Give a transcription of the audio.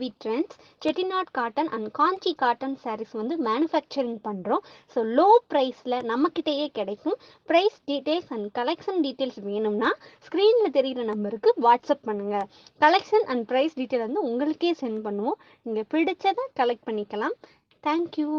UV Trendz, Chettinad Cotten and Kanchi Cotton sarees வந்து manufacturing பண்றோம். So low ப்ரைஸில் நம்மக்கிட்டேயே கிடைக்கும். Price details and collection details வேணும்னா ஸ்க்ரீனில் தெரிகிற நம்பருக்கு வாட்ஸ்அப் பண்ணுங்கள். கலெக்ஷன் அண்ட் ப்ரைஸ் டீட்டெயில் வந்து உங்களுக்கே சென்ட் பண்ணுவோம். நீங்கள் பிடிச்சதை கலெக்ட் பண்ணிக்கலாம். தேங்க்யூ.